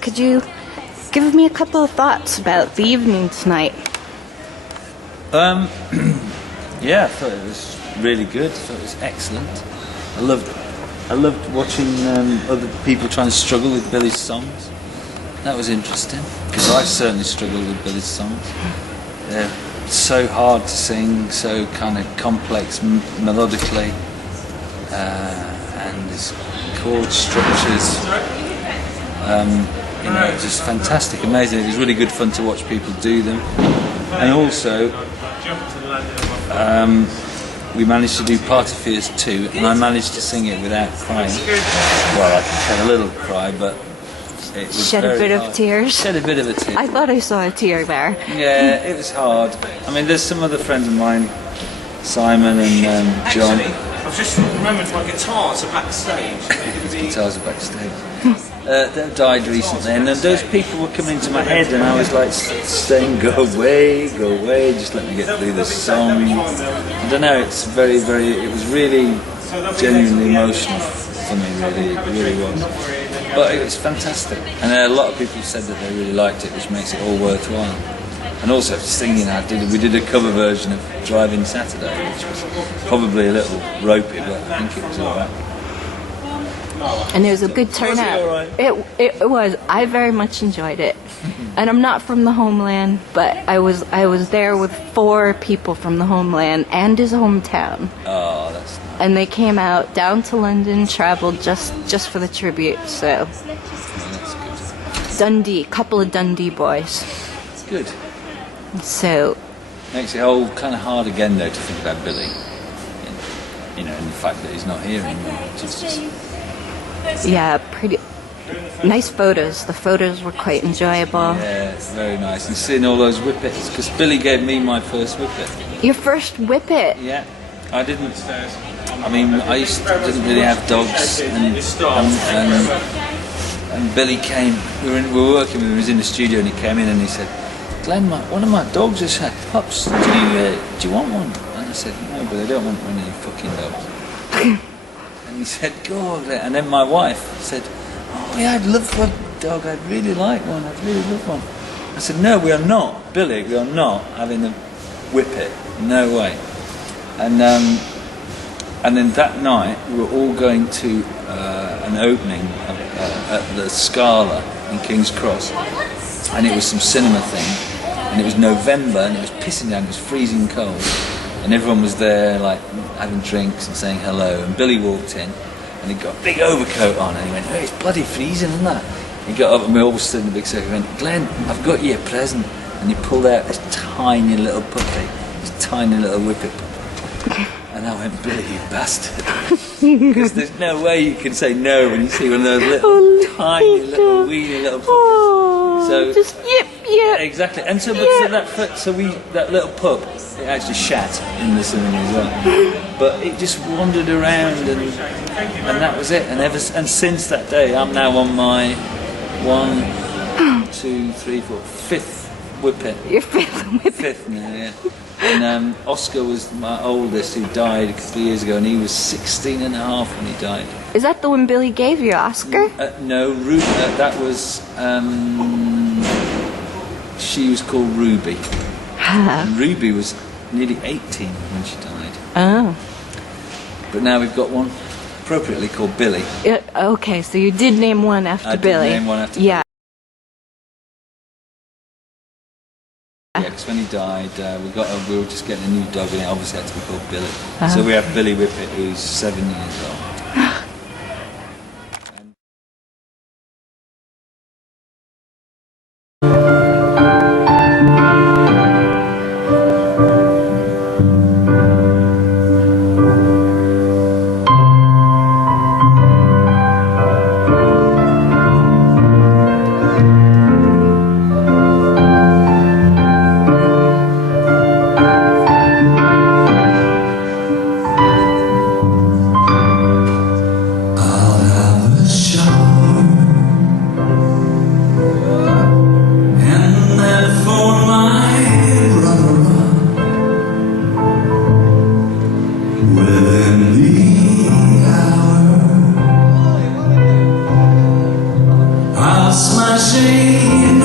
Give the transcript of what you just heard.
Could you give me a couple of thoughts about the evening tonight? Yeah, I thought it was really good. I thought it was excellent. I loved watching other people trying to struggle with Billy's songs. That was interesting, because I certainly struggled with Billy's songs. They're so hard to sing, so kind of complex melodically, and this chord structures. Just fantastic, amazing. It was really good fun to watch people do them, and also we managed to do Party Fears 2, and I managed to sing it without crying. Well, I had a little cry, but it was Shed a bit hard. of tears. Shed a bit of a tear. I thought I saw a tear there. Yeah, it was hard. I mean, there's some other friends of mine, Simon and John. I've just remembered my guitars are backstage. Guitars are backstage. They died recently, and then those people were coming into my head, and I was like saying, "Go away, just let me get through this song." I don't know. It's very, it was really genuinely emotional for me. Really, it really was. But it was fantastic, and a lot of people said that they really liked it, which makes it all worthwhile. And also singing, we did a cover version of Driving Saturday, which was probably a little ropey, but I think it was all right. And it was a good turnout. All right? It was. I very much enjoyed it. And I'm not from the homeland, but I was there with 4 people from the homeland and his hometown. Oh, that's nice. And they came out down to London, traveled just for the tribute. So That's good. Dundee, couple of Dundee boys. Good. So Makes it all kind of hard again, though, to think about Billy. And the fact that he's not here anymore. yeah, pretty nice photos. The photos were quite enjoyable. Yeah, it's very nice. And seeing all those whippets, because Billy gave me my first whippet. Your first whippet. Yeah, I didn't. I mean, didn't really have dogs, and Billy came. We were working with him. He was in the studio, and he came in and he said, "Glenn, one of my dogs has had pups. Do you want one?" And I said, "No, but I don't want one of your fucking dogs." And he said, "Go on." And then my wife said, "Oh yeah, I'd love one dog. I'd really like one. I'd really love one." I said, "No, we are not, Billy. We are not having a whippet. No way." And then that night we were all going to an opening at the Scala in King's Cross, and it was some cinema thing, and it was November, and it was pissing down. It was freezing cold, and everyone was there like having drinks and saying hello. And Billy walked in, and he got a big overcoat on, and he went, "Hey, it's bloody freezing, isn't that?" He got up, and we all stood in a big circle. He went, "Glenn, I've got you a present," and he pulled out this tiny little puppy, this tiny little whippet puppy. And I went, "Billy, you bastard." Because there's no way you can say no when you see one of those little, tiny, little, weeny little puppies. Oh, So just yip. exactly, and so that little pup, it actually shat in the cinema as well. But it just wandered around, and that was it. And since that day, I'm now on my 5th whippet. Your fifth whippet. 5th now, yeah. And Oscar was my oldest, who died a couple of years ago, and he was 16 and a half when he died. Is that the one Billy gave you, Oscar? No, that was, she was called Ruby. And Ruby was nearly 18 when she died. Oh. But now we've got one appropriately called Billy. Okay, so you did name one after Billy. I did name one after Yeah. Yeah, because when he died, we were just getting a new dog, and it obviously had to be called Billy. So we have Billy Whippet, who's 7 years old. say